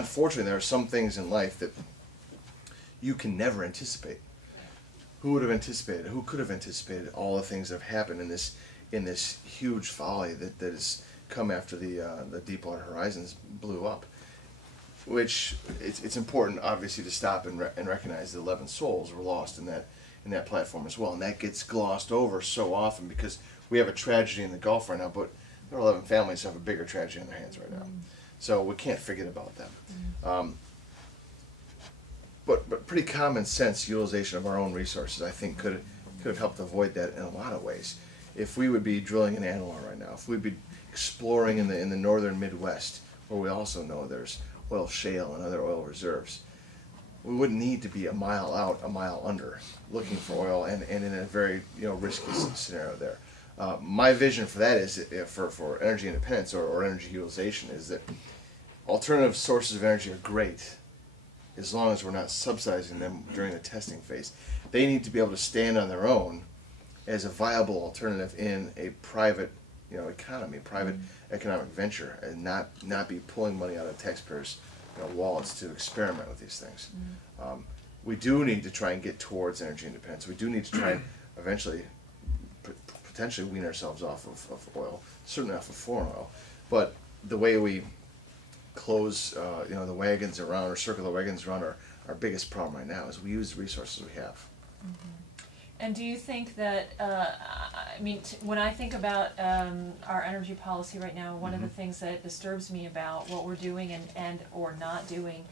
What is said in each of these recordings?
unfortunately, there are some things in life that you can never anticipate. Who would have anticipated? Who could have anticipated all the things that have happened in this huge folly that has come after the Deepwater Horizons blew up? Which it's important, obviously, to stop and recognize that 11 souls were lost in that platform as well, and that gets glossed over so often because we have a tragedy in the Gulf right now, but there are 11 families who have a bigger tragedy on their hands right now, so we can't forget about them. But pretty common sense utilization of our own resources, I think, could have helped avoid that in a lot of ways. If we would be drilling in Analar right now, if we'd be exploring in the northern Midwest, where we also know there's oil shale and other oil reserves, we wouldn't need to be a mile out, a mile under, looking for oil and in a very risky scenario there. My vision for that is for energy independence or energy utilization is that alternative sources of energy are great, as long as we're not subsidizing them during the testing phase. They need to be able to stand on their own as a viable alternative in a private economy, private economic venture, and not be pulling money out of taxpayers' wallets to experiment with these things. We do need to try and get towards energy independence. We do need to try and eventually potentially wean ourselves off of oil, certainly off of foreign oil. But the way we close the wagons around or circle the wagons around our biggest problem right now is we use the resources we have. And do you think that, I mean, when I think about our energy policy right now, one of the things that disturbs me about what we're doing and or not doing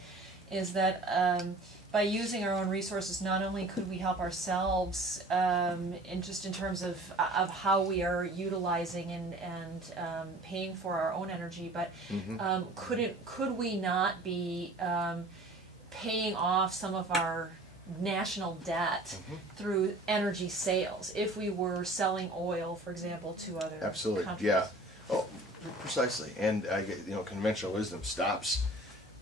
is that by using our own resources, not only could we help ourselves in terms of how we are utilizing and paying for our own energy, but could we not be paying off some of our national debt through energy sales if we were selling oil, for example, to other countries? Yeah. Oh, precisely. And conventional wisdom stops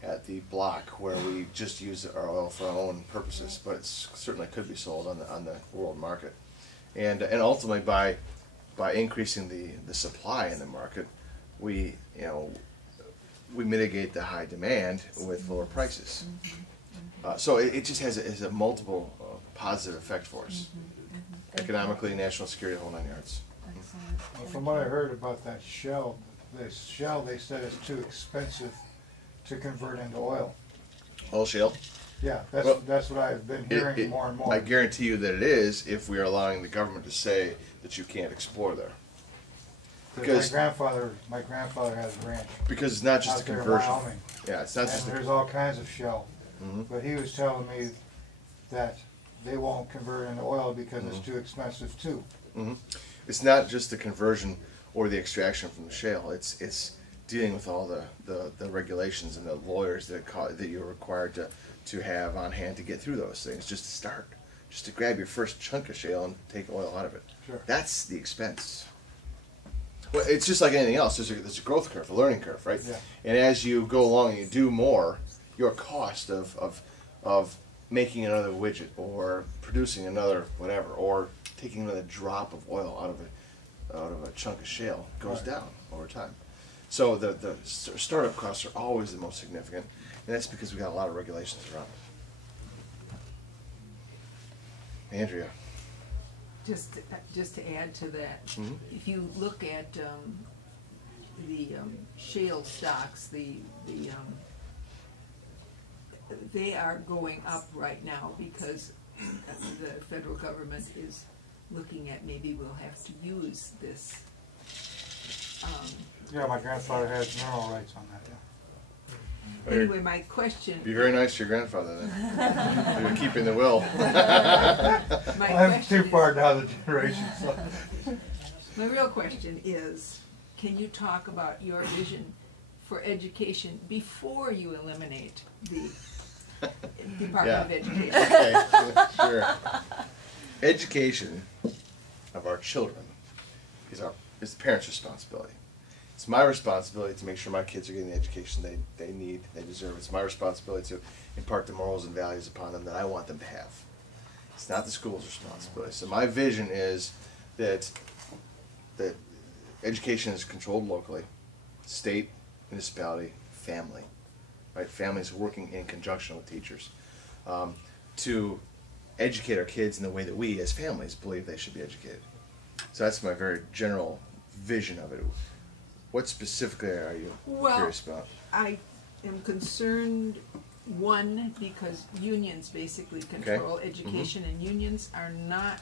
at the block where we just use our oil for our own purposes, but it certainly could be sold on the world market. And ultimately, by increasing the supply in the market, we mitigate the high demand with lower prices. So it just has a multiple positive effect for us, economically, national security, the whole 9 yards. Well, from what I heard about that shell, they said it's too expensive to convert into oil. Oil shale? Yeah, that's what I've been hearing more and more. I guarantee you that it is if we are allowing the government to say that you can't explore there. Because my grandfather has a ranch. Because it's not just a conversion. Wyoming. Yeah, it's not just. There's all kinds of shell. But he was telling me that they won't convert into oil because it's too expensive too. It's not just the conversion or the extraction from the shale. It's dealing with all the regulations and the lawyers that you're required to have on hand to get through those things. Just to start, just to grab your first chunk of shale and take oil out of it. Sure. That's the expense. Well, it's just like anything else. There's a growth curve, a learning curve, right? Yeah. And as you go along and you do more, your cost of making another widget or producing another whatever or taking another drop of oil out of a chunk of shale goes down over time. So the startup costs are always the most significant, and that's because we got a lot of regulations around it. Andrea. Just to add to that, if you look at the shale stocks, they are going up right now because the federal government is looking at maybe we'll have to use this. Yeah, my grandfather has mineral rights on that. Yeah. Anyway, my question. Be very nice to your grandfather then. You're keeping the will. I'm too far down the generation. So. My real question is, can you talk about your vision for education before you eliminate the Department of Education? Okay, sure. Education of our children is the parents' responsibility. It's my responsibility to make sure my kids are getting the education they need, they deserve. It's my responsibility to impart the morals and values upon them that I want them to have. It's not the school's responsibility. So my vision is that education is controlled locally, state, municipality, family. right? Families working in conjunction with teachers to educate our kids in the way that we as families believe they should be educated. So that's my very general vision of it. What specifically are you curious about? I am concerned, one, because unions basically control education, and unions are not,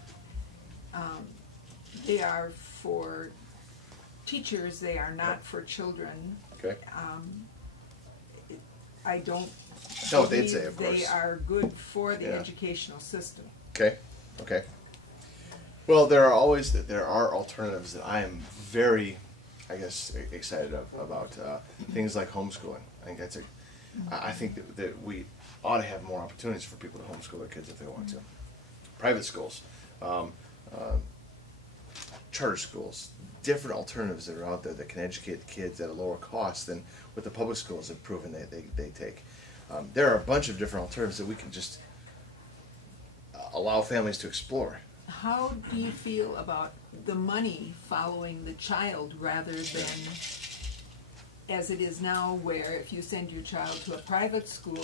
they are for teachers, they are not for children. Okay. I don't Know what they'd say, believe of course. they are good for the Yeah. educational system. Okay. Okay. Well, there are alternatives that I am very, I guess, excited about. Things like homeschooling. I think I think that we ought to have more opportunities for people to homeschool their kids if they want to. Private schools, charter schools, different alternatives that are out there that can educate the kids at a lower cost than what the public schools have proven they take. There are a bunch of different alternatives that we can just allow families to explore. How do you feel about the money following the child rather than as it is now, where if you send your child to a private school,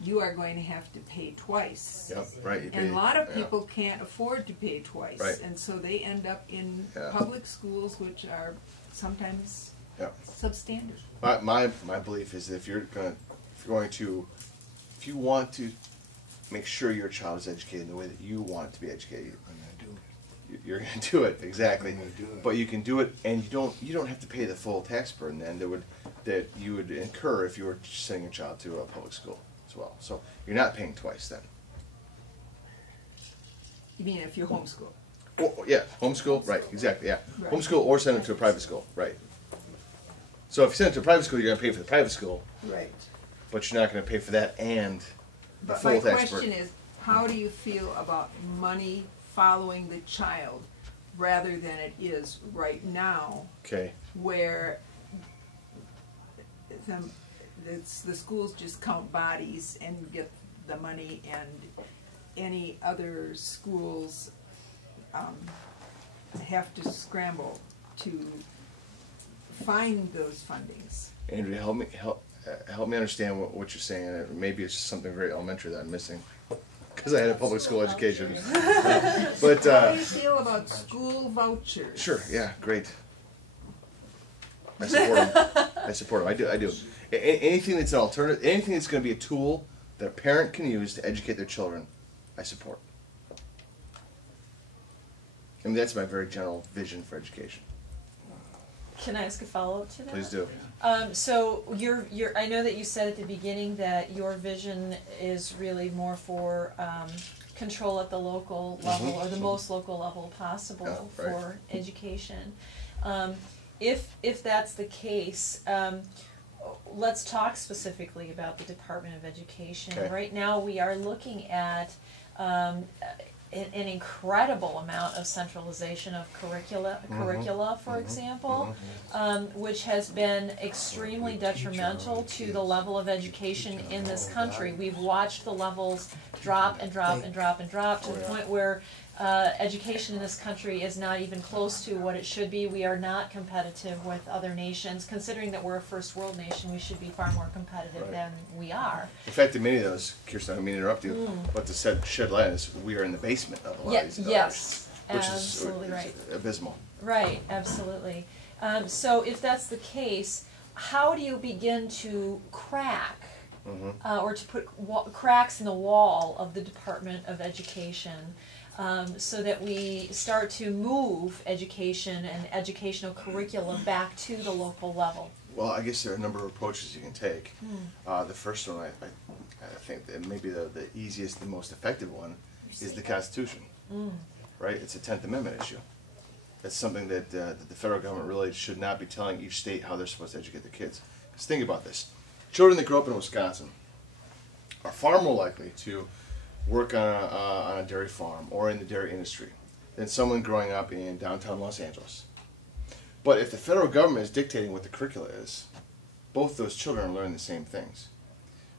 you are going to have to pay twice? Yep, right. You And pay- a lot of yeah. people can't afford to pay twice, Right. and so they end up in Yeah. public schools, which are sometimes Yeah. substandard. My belief is that if you want to make sure your child is educated in the way that you want it to be educated, you're going to do it exactly. I'm gonna do it. But you can do it, and you don't have to pay the full tax burden then that you would incur if you were sending your child to a public school as well. So you're not paying twice then. You mean if you homeschool? Well, yeah, homeschool, right? Exactly, yeah. Right. Homeschool or send it to a private school, right? So if you send it to a private school, you're going to pay for the private school, Right. but you're not going to pay for that and the But full my tax question burden. is, how do you feel about money following the child rather than it is right now, Okay. where the schools just count bodies and get the money, and any other schools have to scramble to find those fundings? Andrea, help me understand what you're saying. Maybe it's just something very elementary that I'm missing, because I had a public school education. But How do you feel about school vouchers? sure, yeah, great. I support them. I support them. I do. Anything that's an alternative, anything that's going to be a tool that a parent can use to educate their children, I support. I mean, that's my very general vision for education. Can I ask a follow-up to that? Please do. So I know that you said at the beginning that your vision is really more for control at the local level, or the most local level possible Yeah, right. for education. If that's the case, let's talk specifically about the Department of Education. Okay. Right now, we are looking at an incredible amount of centralization of curricula, for example, which has been extremely detrimental to the level of education in this country. We've watched the levels drop and drop and drop and drop to the point where education in this country is not even close to what it should be. We are not competitive with other nations. Considering that we're a first world nation, we should be far more competitive Right. than we are. In fact, in many of those, Kirsten, I don't mean to interrupt you, but to shed light on this, we are in the basement of a lot of these Yes, which absolutely is right. abysmal. Right, absolutely. So if that's the case, how do you begin to crack or to put cracks in the wall of the Department of Education so that we start to move education and educational curricula back to the local level? Well, I guess there are a number of approaches you can take. The first one, I think that maybe the easiest, the most effective one, is the Constitution. Right? It's a 10th Amendment issue. That's something that the federal government really should not be telling each state how they're supposed to educate their kids. Because think about this. Children that grow up in Wisconsin are far more likely to work on a dairy farm or in the dairy industry than someone growing up in downtown Los Angeles. But if the federal government is dictating what the curricula is, both those children are learning the same things.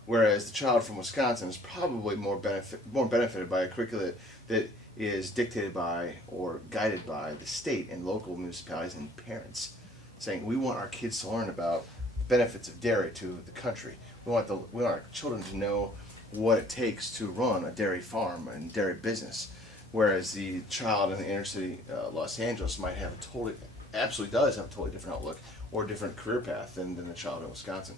Whereas the child from Wisconsin is probably more benefited by a curricula that is dictated by or guided by the state and local municipalities and parents, saying we want our kids to learn about the benefits of dairy to the country. we want our children to know what it takes to run a dairy farm and dairy business, whereas the child in the inner city Los Angeles might have absolutely does have a totally different outlook or different career path than the child in Wisconsin.